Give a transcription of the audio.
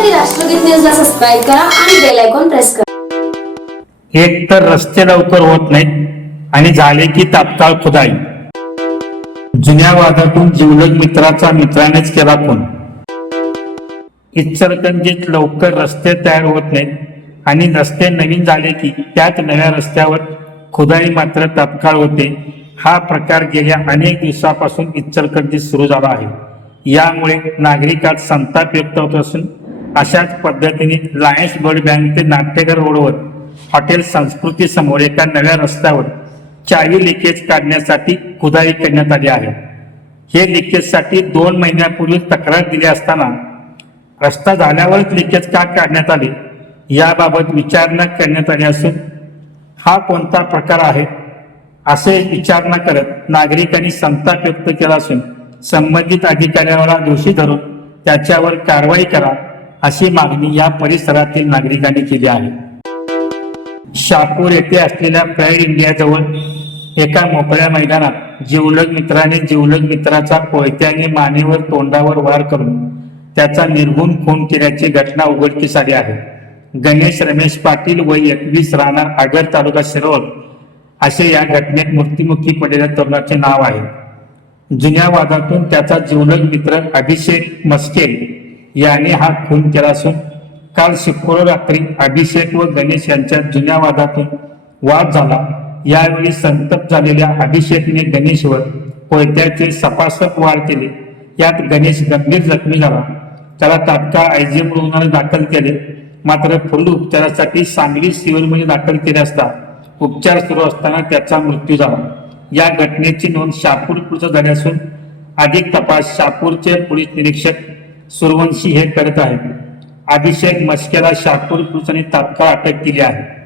पाहण्यासाठी राष्ट्रगीत न्यूजला सबस्क्राईब करा आणि बेल आयकॉन प्रेस करा. एक तर रस्ते लवकर होत नाहीत आणि झाले की तात्काळ खुदाई. जुन्या वादातून जिवलग मित्राचा मित्रानेच केला फोन इचलकरंजीत लवकर रस्ते तयार होत नाहीत आणि रस्ते नवीन झाले की त्याच नव्या रस्त्यावर खुदाई मात्र तात्काळ होते. हा प्रकार गेल्या अनेक दिवसापासून इचलकरंजीत सुरू झाला आहे. यामुळे नागरिकात संताप व्यक्त होत असून अशाच पद्धतीने लायन्स ब्लड बँक ते नाट्यगर रोडवर हॉटेल संस्कृती समोर एका नव्या रस्त्यावर चावी लिकेज काढण्यासाठी खुदाई करण्यात आली आहे. हे लिकेजसाठी दोन महिन्यापूर्वी तक्रार दिली असताना रस्ता झाल्यावरच लिकेज का काढण्यात आले याबाबत विचारणा करण्यात आली असून हा कोणता प्रकार आहे असे विचारणा करत नागरिकांनी संताप व्यक्त केला असून संबंधित अधिकाऱ्याला दोषी धरून त्याच्यावर कारवाई करा अशी मागणी या परिसरातील नागरिकांनी केली आहे. शापूर येथे असलेल्या प्राईड इंडियाजवळ एका मोकळ्या मैदानात जिवलग मित्राने जिवलग मित्राचा कोयत्याने मानेवर तोंडावर वार करून त्याचा निर्गुण खून केल्याची घटना उघडकीस आली आहे. गणेश रमेश पाटील व एकवीस राहणार आगर तालुका शिरोळ असे या घटनेत मृत्युमुखी पडलेल्या तरुणाचे नाव आहे. जुन्या वादातून त्याचा जिवलग मित्र अभिषेक मस्के याने हा खून केला असून काल शुक्रवार रात्री अभिषेक व गणेश यांच्या जुन्या वादातून वाद झाला. यावेळी संतप्त झालेल्या अभिषेकने गणेशवर कोयत्याचे सपासप वार केले. यात गणेश गंभीर जखमी झाला. त्याला तात्काळ आयजीएम रुग्णालयात दाखल केले. मात्र पुढील उपचारासाठी सांगली सिव्हिलमध्ये दाखल केले असता उपचार सुरू असताना त्याचा मृत्यू झाला. या घटनेची नोंद शापूर पुढचं झाली असून अधिक तपास शापूरचे पोलीस निरीक्षक सुरवंशी हे करत आहेत. अभिषेक मस्केला शाकूर पोलिसांनी तात्काळ अटक केली आहे.